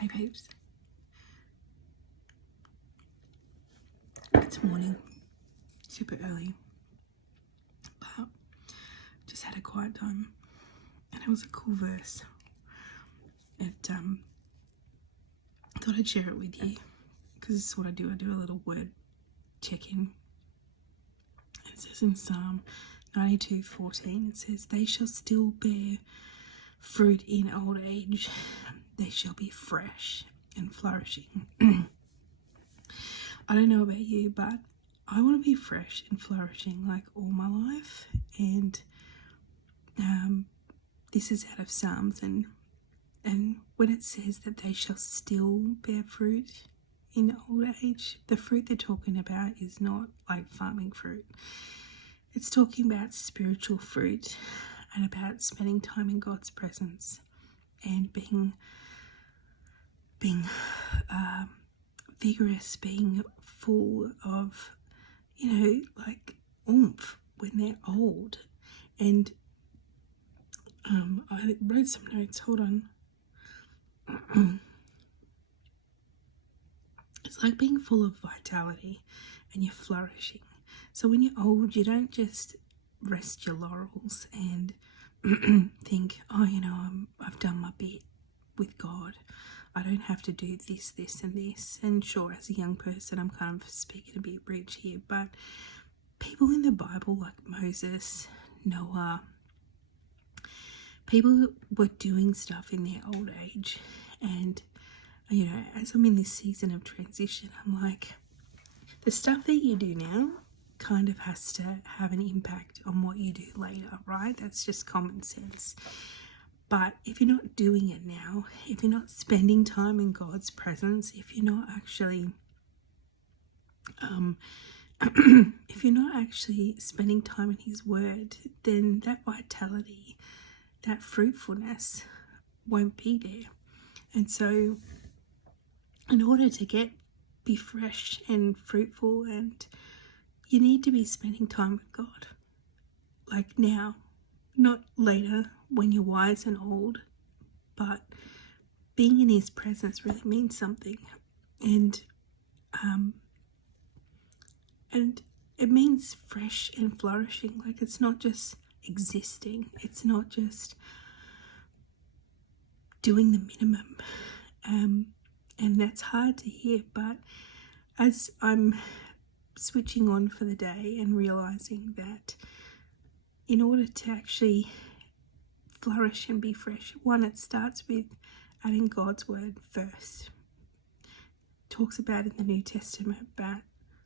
Hey peeps, it's morning, super early, but just had a quiet time and it was a cool verse. I thought I'd share it with you because it's what I do. I do a little word check-in. It says in Psalm 92:14, it says, "They shall still bear fruit in old age. They shall be fresh and flourishing." I don't know about you, but I want to be fresh and flourishing like all my life. And this is out of Psalms, and when it says that they shall still bear fruit in old age, the fruit they're talking about is not like farming fruit. It's talking about spiritual fruit and about spending time in God's presence and being vigorous, being full of, like oomph when they're old. And I wrote some notes, hold on. It's like being full of vitality and you're flourishing. So when you're old, you don't just rest your laurels and think, I've done my bit with God. I don't have to do this, this, and this. And sure, as a young person, I'm kind of speaking a bit rich here, but people in the Bible like Moses, Noah, people were doing stuff in their old age. And, as I'm in this season of transition, I'm like, the stuff that you do now kind of has to have an impact on what you do later, right? That's just common sense. But if you're not doing it now, if you're not spending time in God's presence, if you're not actually spending time in His Word, then that vitality, that fruitfulness won't be there. And so in order to be fresh and fruitful, and you need to be spending time with God, like now, not later when you're wise and old, but being in His presence really means something. And it means fresh and flourishing. Like, it's not just existing, it's not just doing the minimum. And that's hard to hear, but as I'm switching on for the day and realizing that in order to actually flourish and be fresh, one, it starts with adding God's word first. It talks about in the New Testament about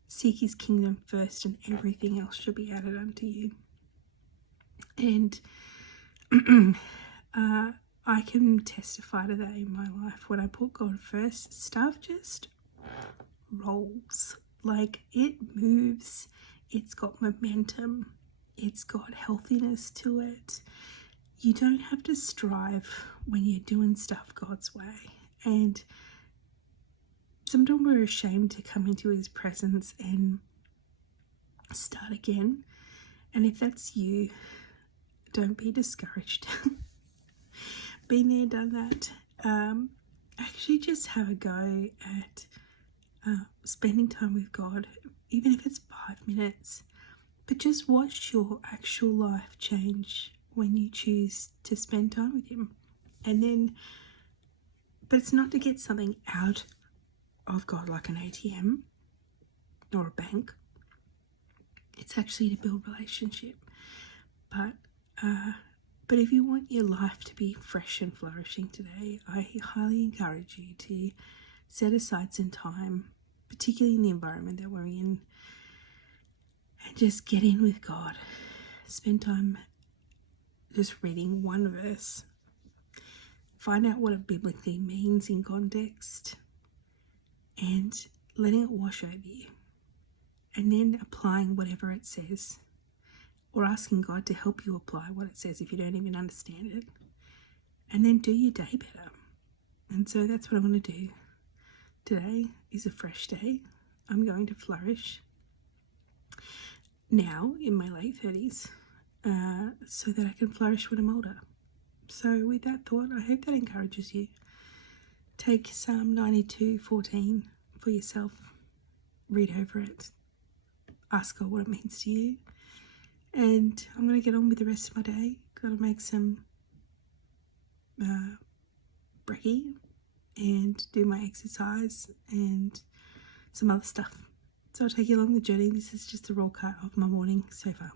seek His kingdom first and everything else shall be added unto you. And I can testify to that in my life. When I put God first, stuff just rolls. Like, it moves, it's got momentum, it's got healthiness to it. You don't have to strive when you're doing stuff God's way. And sometimes we're ashamed to come into His presence and start again. And if that's you, don't be discouraged. Been there, done that. Actually just have a go at spending time with God, even if it's 5 minutes. But just watch your actual life change when you choose to spend time with Him. And then, but it's not to get something out of God like an ATM or a bank. It's actually to build relationship. But if you want your life to be fresh and flourishing today, I highly encourage you to set aside some time, particularly in the environment that we're in, and just get in with God. Spend time just reading one verse. Find out what it biblically means in context and letting it wash over you. And then applying whatever it says, or asking God to help you apply what it says if you don't even understand it. And then do your day better. And so that's what I'm going to do. Today is a fresh day. I'm going to flourish now in my late 30s so that I can flourish when I'm older. So with that thought, I hope that encourages you. take Psalm 92:14 for yourself. Read over it. Ask God what it means to you. And I'm going to get on with the rest of my day. Got to make some brekkie and do my exercise and some other stuff. So I'll take you along the journey. This is just a roll cut of my morning so far.